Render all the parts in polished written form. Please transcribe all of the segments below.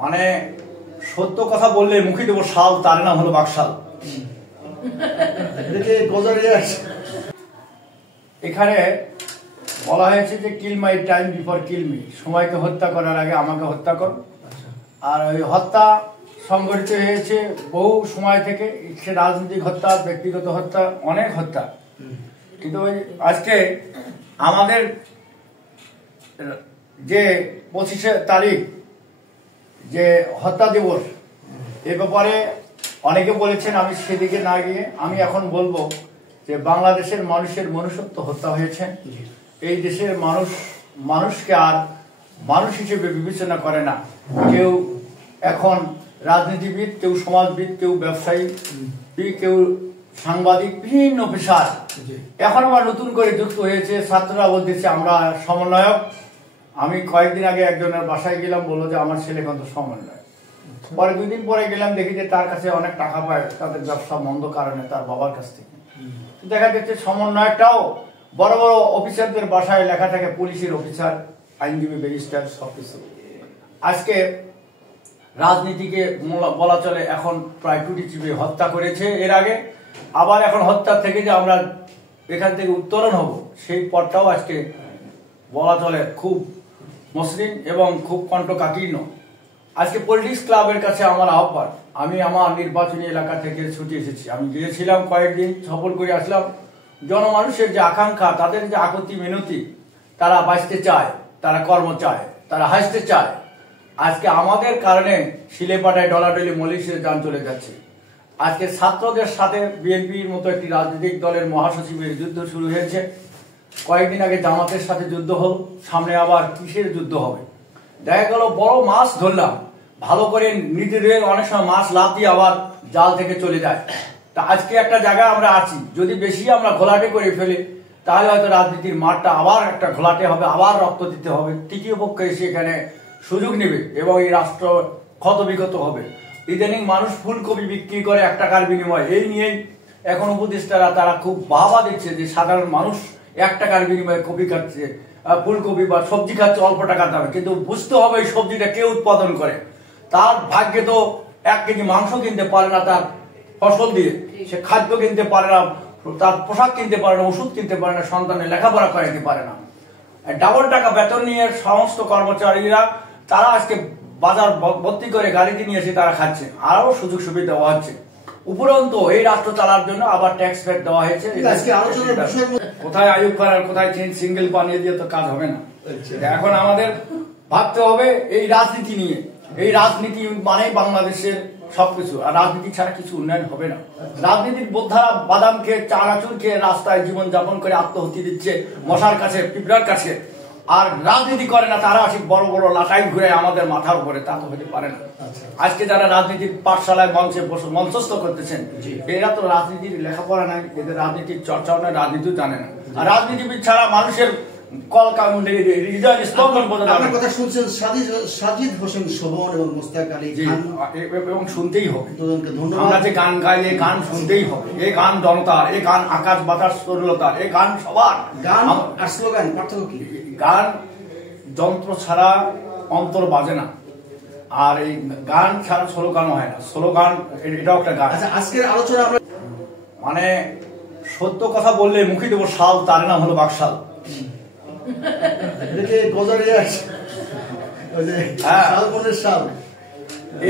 মানে সত্য কথা বললে মুখে দেবো শাল, তার নাম হলো বাকশাল। এখানে বলা হয়েছে যে kill my time before kill me, সময়কে হত্যা করার আগে আমাকে হত্যা কর। আর ওই হত্যা সংগঠিত হয়েছে বহু সময় থেকে, সে রাজনৈতিক হত্যা, ব্যক্তিগত হত্যা, অনেক হত্যা। কিন্তু ওই আজকে আমাদের যে 25শে তারিখ যে হত্যা দিবস, এ ব্যাপারে অনেকে বলেছেন, আমি সেদিকে না গিয়ে আমি এখন বলবো যে বাংলাদেশের মানুষের মনুষ্যত্ব হত্যা হয়েছে। এই দেশের মানুষকে আর মানুষ হিসেবে বিবেচনা করে না। কেউ এখন রাজনীতিবিদ, কেউ সমাজবিদ, কেউ ব্যবসায়ী, কেউ সাংবাদিক, বিভিন্ন পেশার এখন আবার নতুন করে যুক্ত হয়েছে। ছাত্ররা বলতেছে আমরা সমন্বয়ক। আমি কয়েকদিন আগে একজনের বাসায় গেলাম, বললো যে আমার ছেলে কিন্তু সমন্বয়ক। পরে 2 দিন পরে গেলাম, দেখি যে তার কাছে অনেক টাকা পায়, তাদের ব্যবসা মন্দ কারণে তার বাবার কাছ থেকে। দেখা যাচ্ছে সমন্বয়কটাও বড় বড় অফিসারদের বাসায় লেখা থাকে, পুলিশের অফিসার, আইনজীবী, ব্যারিস্টার, সবকিছু। আজকে রাজনীতিকে বলা চলে এখন প্রায় টুটি চিপে হত্যা করেছে এর আগে, আবার এখন হত্যার থেকে যে আমরা এখান থেকে উত্তরণ হব, সেই পথটাও আজকে বলা চলে খুব মসৃণ এবং খুব কণ্ঠকাকীর্ণ। আজকে পলিটিক্স ক্লাবের কাছে আমার আহ্বান, আমি আমার নির্বাচনী এলাকা থেকে ছুটে এসেছি। আমি গিয়েছিলাম, কয়েকদিন সফর করে আসলাম। জনমানুষের যে আকাঙ্ক্ষা, তাদের যে আকতি মিনতি, তারা বাঁচতে চায়, তারা কর্ম চায়, তারা হাসতে চায়। আজকে আমাদের কারণে শিলেপাটায় ডলাডলি মলিশের যান চলে যাচ্ছে। আজকে ছাত্রদের সাথে বিএনপির মতো একটি রাজনৈতিক দলের মহাসচিবের যুদ্ধ শুরু হয়েছে। কয়েকদিন আগে জামাতের সাথে যুদ্ধ হল, সামনে আবার কিসের যুদ্ধ হবে? দেখা গেল বড় মাছ ধরলাম, ভালো করে নিতে দিয়ে অনেক সময় মাছ লাফ দিয়ে আবার জাল থেকে চলে যায়। তা আজকে একটা জায়গায় আমরা আছি, যদি বেশি আমরা ঘোলাটে করে ফেলি, তাহলে হয়তো রাজনীতির মাঠটা আবার একটা ঘোলাটে হবে, আবার রক্ত দিতে হবে। তৃতীয় পক্ষ এসে এখানে সুযোগ নেবে এবং এই রাষ্ট্র ক্ষতবিক্ষত হবে। ইদানিং মানুষ ফুলকপি বিক্রি করে 1 টাকার বিনিময়ে, এই নিয়েই এখন উপদেষ্টারা তারা খুব বাহবা দিচ্ছে যে সাধারণ মানুষ 1 টাকার বিনিময়ে কপি খাচ্ছে, ফুলকপি বা সবজি খাচ্ছে অল্প টাকার দামে। কিন্তু বুঝতে হবে এই সবজিটা কে উৎপাদন করে। তার ভাগ্যে তো 1 কেজি মাংস কিনতে পারে না, তার ফসল দিয়ে সে খাদ্য কিনতে পারে না, তার পোশাক কিনতে পারে না, ওষুধ কিনতে পারে না, সন্তানের লেখাপড়া করাতে পারে না। ডাবল টাকা বেতন নিয়ে সমস্ত কর্মচারীরা তারা আজকে বাজার ভর্তি করে গাড়িতে নিয়ে এসে তারা খাচ্ছে, আরো সুযোগ সুবিধা দেওয়া হচ্ছে। উপরন্তু এই রাষ্ট্র চালার জন্য আবার ট্যাক্স ফেট দেওয়া হয়েছে। কোথায় আয়ুব খান, কোথায় সিঙ্গেল বানিয়ে দিয়ে তো কাজ হবে না। এখন আমাদের ভাবতে হবে এই রাজনীতি নিয়ে। এই রাজনীতি মানে বাংলাদেশের সবকিছু, আর রাজনীতি ছাড়া কিছু উন্নয়ন হবে না। রাজনীতির বোদ্ধারা বাদাম খেয়ে, চানাচুর খেয়ে রাস্তায় জীবন যাপন করে আত্মহত্যা দিচ্ছে মশার কাছে, পিঁপড়ার কাছে। আর রাজনীতি করে না, তারা আসি বড় বড় লাটাই ঘুরে আমাদের মাথার উপরে, তা তো হতে পারে না। আজকে যারা রাজনীতির পাঠশালায় মঞ্চস্থ করতেছেন, এরা তো রাজনীতির লেখাপড়া নাই, এদের রাজনীতির চর্চাও নাই, রাজনীতিও জানে না। আর রাজনীতিবিদ ছাড়া মানুষের সাজিদ হোসেন শোভন এবং মুস্তাক আলী এবং শুনতেই হবে। আমরা যে গান গাই, এই গান শুনতেই হবে। এই গান জনতার, এই গান আকাশ বাতাস তরুলতার, এই গান সবার। গান আর স্লোগান পার্থক্য কি? গান যন্ত্র ছাড়া অন্তর বাজে না, আর এই গান ছাড়া স্লোগান হয় না। স্লোগান এটাও একটা গান। আজকের আলোচনা আমরা মানে সত্য কথা বললে মুখে দেবো শাল, তার নাম হলো বাকশাল।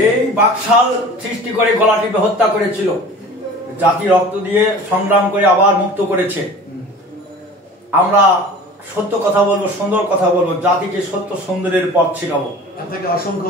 এই বাকশাল সৃষ্টি করে গলা টিপে হত্যা করেছিল, জাতি রক্ত দিয়ে সংগ্রাম করে আবার মুক্ত করেছে। আমরা সত্য কথা বলবো, সুন্দর কথা বলবো, জাতিকে সত্য সুন্দরের পথ ছিলাবো। অসংখ্য